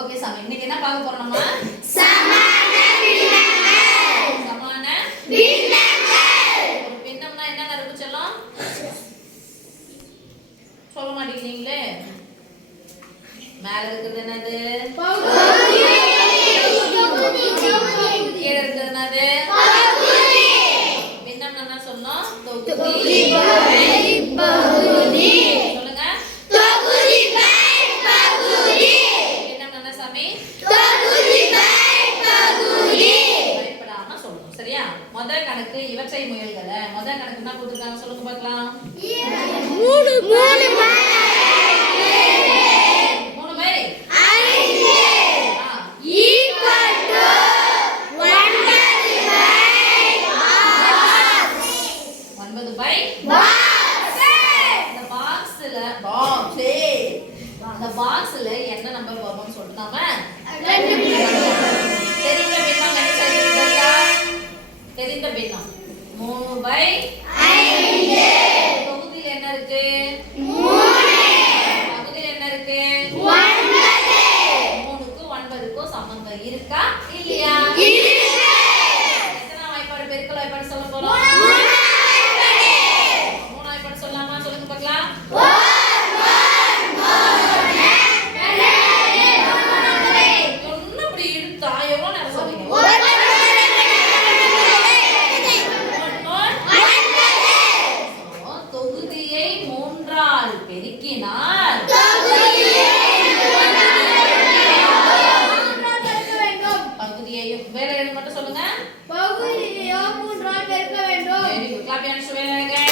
Okay சாமி, இன்னைக்கு என்ன பார்க்க போறோம் நம்ம? சமான பின்னங்கள். சமான பின்னங்கள். ஒரு பின்னம்னா என்ன இருக்கு சொல்லும்? சொல்ல மாட்டீங்களே. மேல இருக்கிறது என்னது? பகுதி. கீழ இருக்கிறது என்னது? பகுதி. பின்னம் என்ன சொல்லணும்? தொகுதி பை பகுதி. சொல்லுங்க. தொகுதி பை பகுதி. பின்னம் என்ன சாமி? தொகுதி பை பகுதி. பயப்படாம சொல்லணும். சரியா? முதல் கணக்கு இவற்றை முயல்களை. முதல் கணக்கு என்ன கொடுத்திருக்காங்க சொல்லுங்க பார்க்கலாம். 3 3 by 3 by 5 equal to 9 by box. இந்த பாக்ஸ்ல அந்த பாக்ஸ்ல என்ன நம்பர் வரும்னு சொல்லிட்டு நாம தெரிந்த பின்னம் என்ன செய்திருக்கா? தெரிந்த பின்னம் 3 பை 5 தொகுதியில் என்ன இருக்கு? 3 பகுதியில் என்ன இருக்கு? 9 3க்கு 9க்கும் சம்பந்தம் இருக்கா இல்லையா? எத்தனை வாய்ப்பாடு பெருக்கல் வாய்ப்பாடு சொல்ல போறோம்? 3 வாய்ப்பாடு சொல்லலாமா? சொல்லுங்க பார்க்கலாம். என்ன இப்படி இழுத்தா எவ்வளவு நேரம் சொல்றீங்க? தொகுதியை 3ஆல் பெருக்கினால் பகுதியையும் வேற எழுத மட்டும் சொல்லுங்க. Very good. Clap your hands together.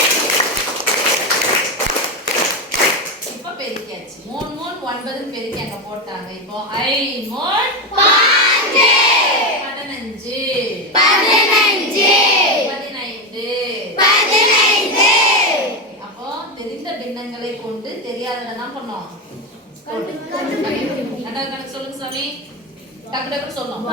இப்ப பெருக்கியாச்சு. 3 3 9 பெருக்கி அங்க போட்டாங்க. இப்போ 5 3 15 அப்போ தெரிந்த பின்னங்களை கொண்டு தெரியாததை என்ன பண்ணோம்? ரெண்டாவது கணக்கு சொல்லுங்க சாமி. டக்கு டக்குன்னு சொல்லணும்.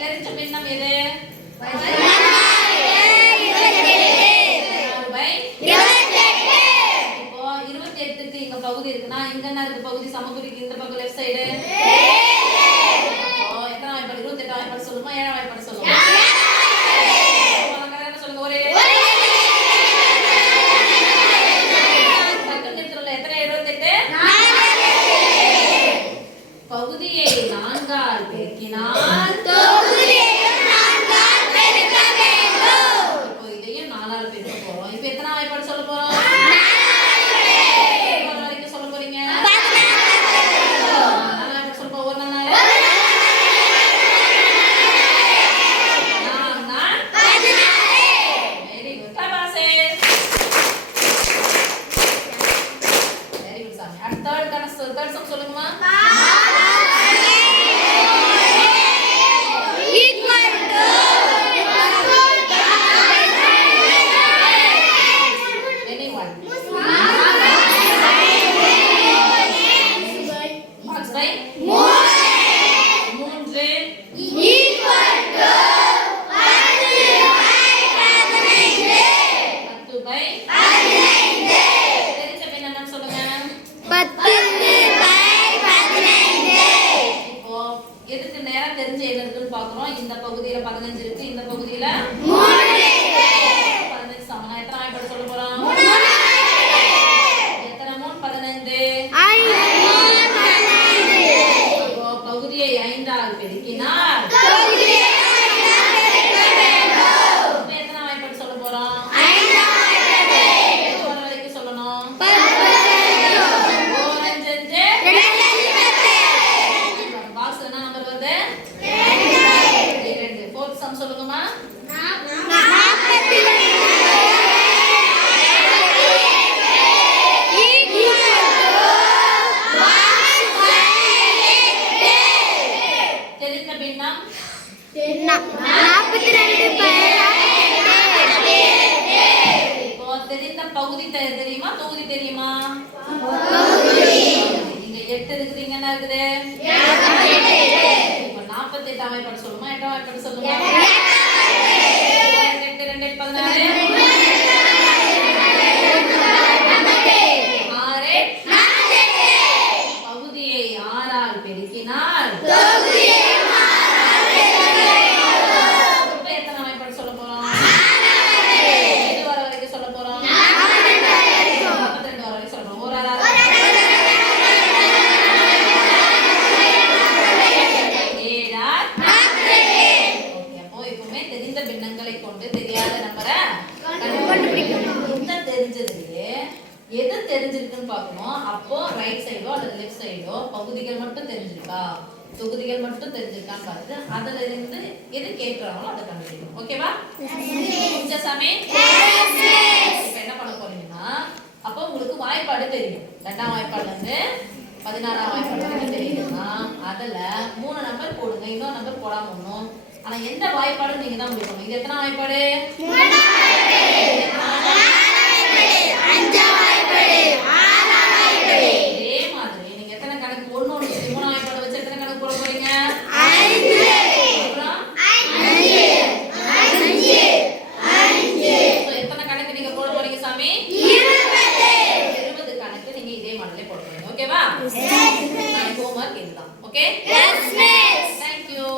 தெரிஞ்ச பின்னம் எது? 16 பை இப்போ 28க்கு இங்க பகுதி இருக்குன்னா இங்க என்ன இருக்கு? பகுதி சமக்குறிக்கு இந்த பக்கம் லெஃப்ட் சைடு. அப்போ எத்தனை வாய்ப்பாடு? 28 வாய்ப்பாடு சொல்லுமா? 7 வாய்ப்பாடு சொல்லுமா? கரெக்டா சொல்லுங்க. ஒரே பக்கம் நிறுத்தல. எத்தனை? 28. பகுதியை 4ஆல் பெருக்கினால் இப்போ இதையும் 4ஆல் பெருக்க போறோம். இப்போ எத்தனை வாய்ப்பாடு சொல்ல போறோம்? எவ்வளவு வரைக்கும் சொல்ல போறீங்க? 4 வாய்ப்பாடு சொல்ல போறோம். ஒரு நாள் 14 வெரி குட். கிளாபாசே. வெரி குட் சாமி. அடுத்த தேர்ட் சம் சொல்லுங்கம்மா. Anyone? Marks by 3 10 by தெரிஞ்ச பின்னம் என்னன்னு சொல்லுங்க. இப்போ எதுக்கு நேரா தெரிஞ்ச என்ன இருக்குன்னு பாக்குறோம். இந்த பகுதியில 15 இருக்கு, இந்த பகுதியில 15 சமம். எத்தனை வாய்ப்பாடு சொல்ல போறோம்? எத்தனை 3 15. அப்போ பகுதியை 5ஆல் பெருக்கினால் இப்ப எத்தனை வாய்ப்பாடு சொல்ல போறோம்? எவ்வளவு வரைக்கும் சொல்லணும்? 4 5 பாக்ஸ்ல என்ன நம்பர் வருது? 2. ஃபோர்த் சம் சொல்லுங்கம்மா. தெரிந்த பின்னம் 42 பை இப்போ தெரிந்த பகுதி தெரியுமா? தொகுதி தெரியுமா? இங்க 8 இருக்குது, இங்க என்ன இருக்குது? இப்போ 48 வாய்ப்பாடு சொல்லுமா? 8 வாய்ப்பாடு சொல்லுமா? 2 2 16 இந்த தெரிஞ்சதுலயே எது தெரிஞ்சிருக்குன்னு பார்க்கணும். அப்போ ரைட் சைடோ அல்லது லெஃப்ட் சைடோ பகுதிகள் மட்டும் தெரிஞ்சிருக்கா, தொகுதிகள் மட்டும் தெரிஞ்சிருக்கான்னு பார்த்து அதுல இருந்து எது கேட்கறாங்களோ அதை கண்டுபிடிக்கணும். ஓகேவா? புரிஞ்ச சாமி? இப்போ என்ன பண்ண போறீங்கன்னா, அப்போ உங்களுக்கு வாய்ப்பாடு தெரியும். 2ஆம் வாய்ப்பாடுல இருந்து 16ஆம் வாய்ப்பாடு வரைக்கும் தெரியுதுன்னா அதுல 3 நம்பர் போடுங்க, இன்னொரு நம்பர் போடாம ஒண்ணும். ஆனா எந்த வாய்ப்பாடும் நீங்க தான் முடிக்கணும். இது எத்தனை வாய்ப்பாடு? இதே மாதிரி நீங்க எத்தனை கணக்கு ஒண்ணு ஒண்ணு 3ஆம் வாய்ப்பாடு வச்சு எத்தனை கணக்கு போட போறீங்க? அப்புறம் எத்தனை கணக்கு நீங்க போட போறீங்க சாமி? 20 கணக்கு நீங்க இதே மாதிரிலே போட போறீங்க. ஓகேவா? ஹோம்வொர்க் இதுதான். ஓகே? Thank you.